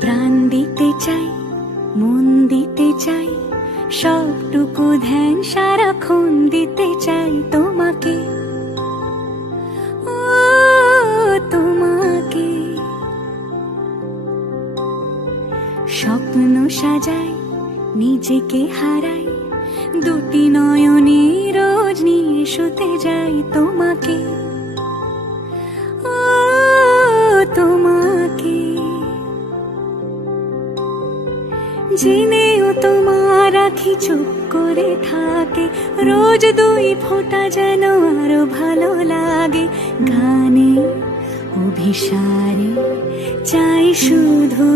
প্রাণ দিতে চাই, মন দিতে চাই, সবটুকু ধ্যান সারাক্ষণ দিতে চাই তোমাকে, ও তোমাকে। স্বপ্ন সাজাই, নিজেকে হারাই, দুটি নয়নে রোজ নিয়ে শুতে যাই তোমাকে, ও তোমাকে। জেনেও তোমার আখি চুপ করে থাকে, রোজ দুই ফোঁটা যেন আরো ভালো লাগে। গানে অভিসারে চাই শুধু